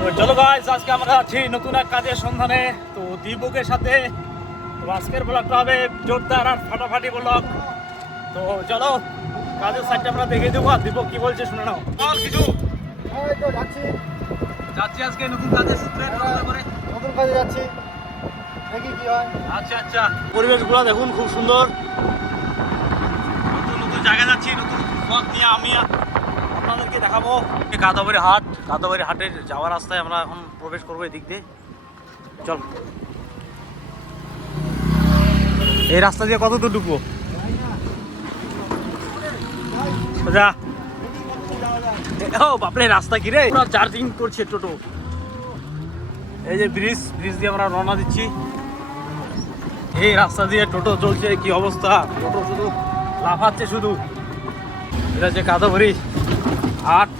তো চলো গাইস, আজকে আমরা আছি নতুন এক কাজের সন্ধানে। তো দীপকের সাথে। তো আজকের ব্লগটা হবে জোরদার আর ফাটাফাটি ব্লগ। তো চলো কাজের সাইডটা আমরা দেখে দেবো, আর দীপক কি বলছে শুনে নাও। বল কিছু। যাচ্ছি আজকে নতুন কাজের সূত্রে করে। নতুন কাজে যাচ্ছি, দেখি কি হয়। আচ্ছা আচ্ছা, পরিবেশগুলো দেখুন খুব সুন্দর। নতুন নতুন জায়গায় যাচ্ছি, নতুন পথ নিয়ে আমি আপনাদেরকে দেখাবো। কাদাবাড়ি হাট, কাদাবাড়ি হাটের যাওয়ার রাস্তায় আমরা এখন প্রবেশ করবো এদিক দিয়ে। চল, এই রাস্তা দিয়ে কত দূর ঢুকবো? যা। ও বাপরে, রাস্তা কি রে, পুরো চার্জিং করছে টোটো। এই যে ব্রিজ, ব্রিজ দিয়ে আমরা রওনা দিচ্ছি। এই রাস্তা দিয়ে টোটো চলছে, কি অবস্থা, টোটো শুধু লাফাচ্ছে শুধু। এটা হচ্ছে কাদাবাড়ি হাট,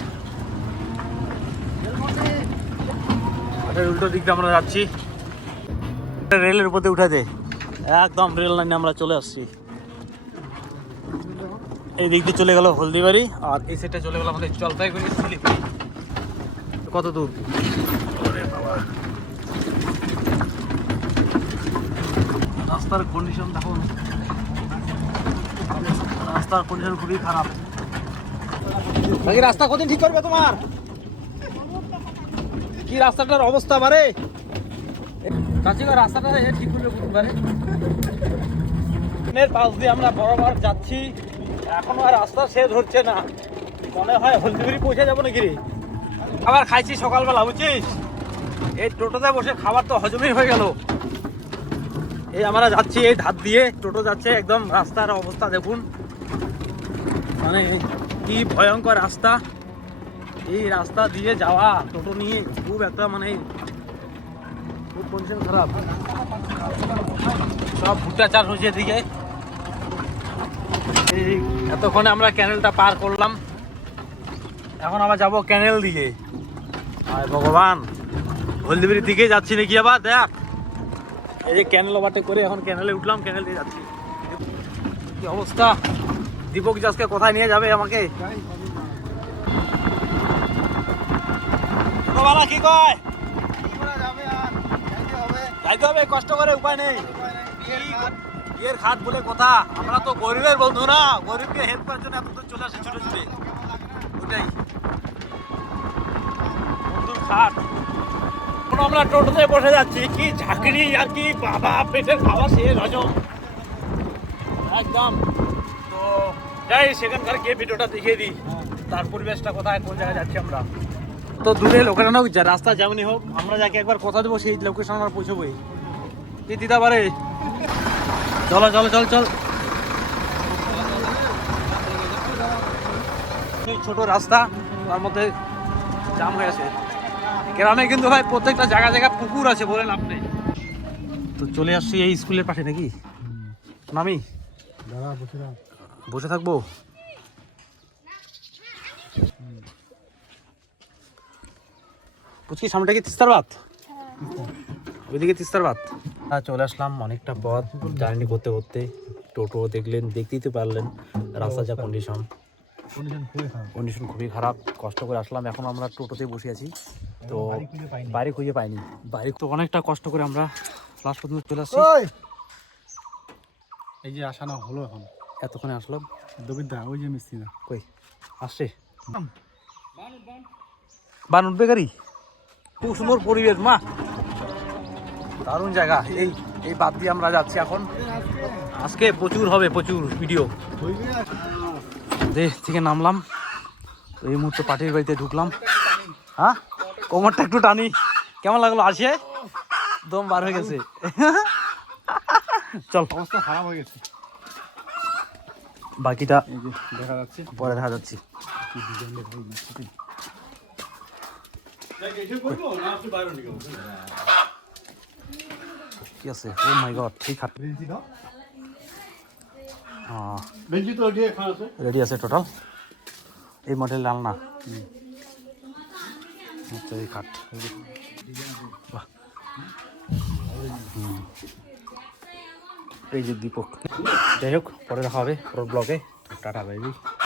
উল্টো দিক দিয়ে আমরা যাচ্ছি। রেলের উপরে উঠে দে, একদম রেল লাইনে আমরা চলে আসছি। এই দিক দিয়ে চলে গেল হলদিবাড়ি, আর এই সাইডে চলে গেল আমাদের জলপাইগুড়ি শিলিগুড়ি। কত দূর? রাস্তার কন্ডিশন দেখুন, রাস্তার কন্ডিশন খুবই খারাপ। বাকি রাস্তা কতদিন ঠিক করবে তোমার? কি রাস্তাটার অবস্থা বারে চাচিগা, রাস্তাটা ঠিক করবে পারে। পাশ দিয়ে আমরা বরাবর যাচ্ছি, এখনো আর রাস্তা শেষ হচ্ছে না। মনে হয় হলদিবাড়ি পৌঁছে যাবো নাকি রে। খাবার খাইছি সকালবেলা, বুঝছিস, এই টোটোতে বসে খাবার তো হজমই হয়ে গেল। এই আমরা যাচ্ছি এই ধার দিয়ে, টোটো যাচ্ছে, একদম রাস্তার অবস্থা দেখুন, মানে কি ভয়ঙ্কর রাস্তা। এই রাস্তা দিয়ে যাওয়া টোটো নিয়ে খুব একটা মানে খুব কন্ডিশন খারাপ। সব ভুট্টা চাষ হয়েছে এদিকে। এই এতক্ষণে আমরা ক্যানেলটা পার করলাম, এখন আবার যাবো ক্যানেল দিকে। আর ভগবান, হলদিবাড়ির দিকে যাচ্ছি নাকি আবার, দেখ এই যে ক্যানেল ওভারটেক করে এখন ক্যানেলে উঠলাম, ক্যানেল দিয়ে যাচ্ছি। কি অবস্থা, দীপক আজকে কোথায় নিয়ে যাবে আমাকে? ছোটবেলা কি কয়, যাইতে হবে কষ্ট করে, উপায় নেই। বিয়ের খাট বলে কথা, আমরা তো গরিবের বন্ধু না, গরিবকে হেল্প করার জন্য এত দূর চলে আসে ছুটে ছুটে। ওটাই বন্ধুর খাট। এখন আমরা টোটোতে বসে যাচ্ছি, কি ঝাঁকড়ি আর কি বাবা, পেটের খাওয়া শেষ হজম একদম। তো যাই সেখানকার গিয়ে ভিডিওটা দেখিয়ে দিই, তার পরিবেশটা কোথায়, কোন জায়গায় যাচ্ছি আমরা। তো দূরে লোকেশন হোক, রাস্তা যেমনই হোক, আমরা যাকে একবার কথা দেবো সেই লোকেশন আমরা পৌঁছবোই। কি দিতে পারে? চলো চলো চল চল। ছোট রাস্তা, তার মধ্যে জাম হয়ে আছে। গ্রামে কিন্তু ভাই প্রত্যেকটা জায়গা জায়গা পুকুর আছে, বলে লাভ নেই। তো চলে আসছি এই স্কুলের পাশে নাকি, নামি বসে থাকবো। পুচকি সামনেটা কি তিস্তার বাত? ওইদিকে তিস্তার বাত। চলে আসলাম অনেকটা পথ জার্নি করতে করতে। টোটো দেখলেন, দেখতেই তো পারলেন রাস্তা যা কন্ডিশন খুবই খারাপ। কষ্ট করে আসলাম, এখন আমরা টোটোতে বসে আছি। তো বাড়ি খুঁজে পাইনি, বাড়ি তো অনেকটা কষ্ট করে আমরা লাস্ট পর্যন্ত চলে আসছি। এই যে আসা না হলো, এখন এতক্ষণে আসলাম। দবিদা ওই যে মিস্ত্রি না কই আসছে, বান উঠবে গাড়ি। খুব সুন্দর পরিবেশ, মা দারুণ জায়গা। এই এই বাদ দিয়ে আমরা যাচ্ছি এখন। আজকে প্রচুর হবে, প্রচুর ভিডিও। থেকে নামলাম, এই মুহূর্তে পার্টির বাড়িতে ঢুকলাম। হ্যাঁ, কোমরটা একটু টানি। কেমন লাগলো? আসে দম বার হয়ে গেছে। চল, অবস্থা খারাপ হয়ে গেছে। বাকিটা দেখা যাচ্ছে, পরে দেখা যাচ্ছি। কি আছে? ও মাই গড, ঠিক আছে, রেডি আছে টোটাল। এই মডেল লাল না, এই খাট। এই যে দীপক। যাই হোক, পরে দেখা হবে পরের ব্লগে। Tata bye bye.